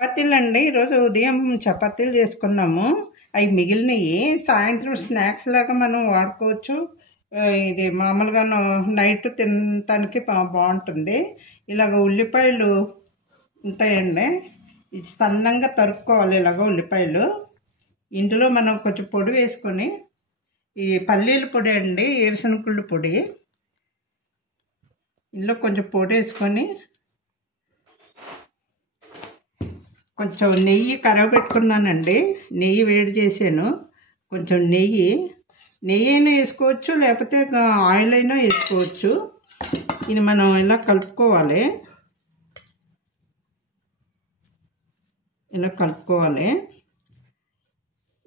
చపాతీలండి. ఈరోజు ఉదయం చపాతీలు చేసుకున్నాము. అవి మిగిలినవి సాయంత్రం స్నాక్స్ లాగా మనం వాడుకోవచ్చు. ఇది మామూలుగా నైట్ తినటానికి బాగుంటుంది. ఇలాగ ఉల్లిపాయలు ఉంటాయండి, ఇది సన్నంగా తరుక్కోవాలి. ఇలాగ ఉల్లిపాయలు ఇందులో మనం కొంచెం పొడి వేసుకొని, ఈ పల్లీల పొడి అండి, ఏరుశనగుళ్ళ పొడి, ఇందులో కొంచెం పొడి వేసుకొని కొంచెం నెయ్యి కరగబెట్టుకున్నానండి. నెయ్యి వేడి చేసాను. కొంచెం నెయ్యి అయినా వేసుకోవచ్చు, లేకపోతే ఆయిల్ అయినా వేసుకోవచ్చు. ఇది మనం ఇలా కలుపుకోవాలి.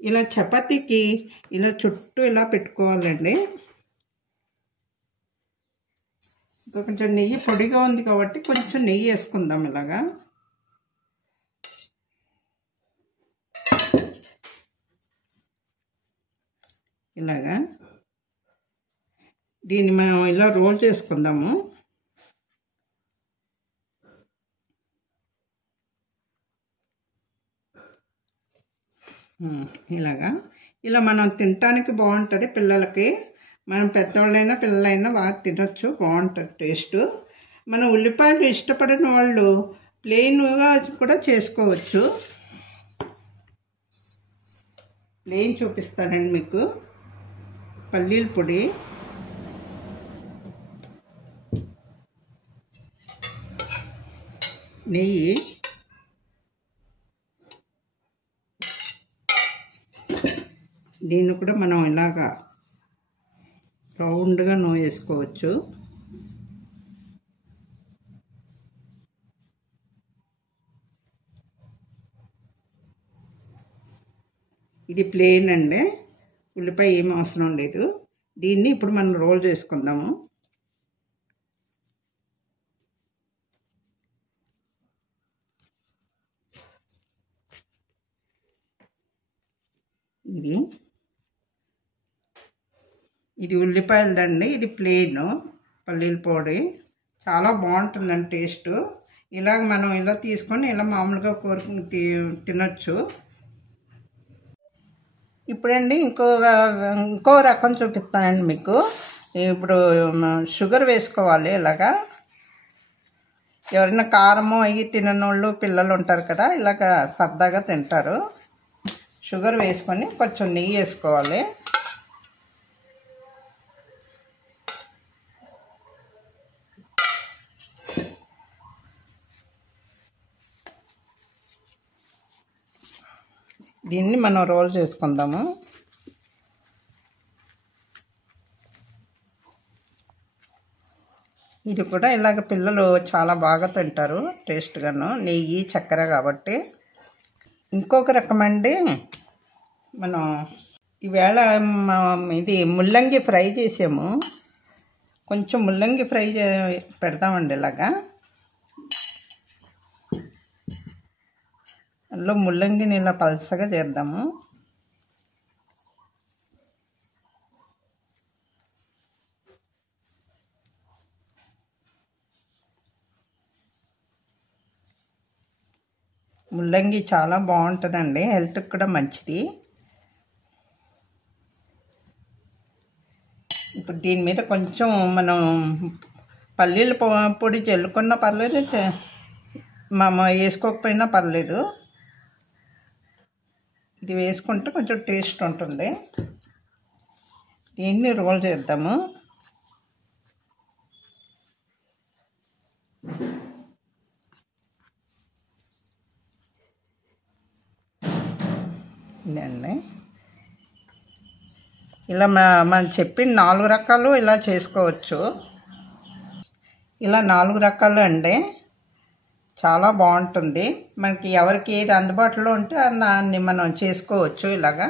ఇలా చపాతీకి ఇలా చుట్టూ ఇలా పెట్టుకోవాలండి. ఇంకా కొంచెం నెయ్యి పొడిగా ఉంది కాబట్టి కొంచెం నెయ్యి వేసుకుందాం. ఇలాగా దీన్ని మనం ఇలా రోల్ చేసుకుందాము. ఇలా మనం తినటానికి బాగుంటుంది పిల్లలకి. మనం పెద్దవాళ్ళైనా పిల్లలైనా బాగా తినొచ్చు, బాగుంటుంది టేస్ట్. మనం ఉల్లిపాయలు ఇష్టపడిన వాళ్ళు ప్లెయిన్గా కూడా చేసుకోవచ్చు. ప్లెయిన్ చూపిస్తానండి మీకు. పల్లీల పొడి, నెయ్యి, దీన్ని కూడా మనం ఇలాగా రౌండ్గా వేసుకోవచ్చు. ఇది ప్లెయిన్ అండి, ఉల్లిపాయ ఏం అవసరం లేదు. దీన్ని ఇప్పుడు మనం రోల్ చేసుకుందాము. ఇది ఉల్లిపాయలదండి, ఇది ప్లెయిన్ పల్లీల పొడి. చాలా బాగుంటుందండి టేస్ట్. ఇలాగ మనం ఇలా తీసుకొని ఇలా మామూలుగా కోరుకుని తినొచ్చు. ఇప్పుడండి ఇంకో రకం చూపిస్తానండి మీకు. ఇప్పుడు షుగర్ వేసుకోవాలి. ఇలాగా ఎవరైనా కారము అవి తిననోళ్ళు పిల్లలు ఉంటారు కదా, ఇలాగ సరదాగా తింటారు. షుగర్ వేసుకొని కొంచెం నెయ్యి వేసుకోవాలి. దీన్ని మనం రోల్ చేసుకుందాము. ఇది కూడా ఇలాగ పిల్లలు చాలా బాగా తింటారు టేస్ట్గాను, నెయ్యి చక్కెర కాబట్టి. ఇంకొక రకమండి, మనం ఈవేళ ఇది ముల్లంగి ఫ్రై చేసాము. కొంచెం ముల్లంగి ఫ్రై పెడతామండి. ఇలాగా అందులో ముల్లంగిని ఇలా పలసగా చేద్దాము. ముల్లంగి చాలా బాగుంటుందండి, హెల్త్కి కూడా మంచిది. ఇప్పుడు దీని మీద కొంచెం మనం పల్లీల పొడి చల్లుకున్నా పర్లేదు, వేసుకోకపోయినా పర్లేదు. ఇది వేసుకుంటే కొంచెం టేస్ట్ ఉంటుంది. దీన్ని రోల్ చేద్దాము. ఇదండి, ఇలా మనం చెప్పిన 4 రకాలు ఇలా చేసుకోవచ్చు. ఇలా 4 రకాలు అండి, చాలా బాగుంటుంది. మనకి ఎవరికి ఏది అందుబాటులో ఉంటే దాన్ని మనం చేసుకోవచ్చు ఇలాగా.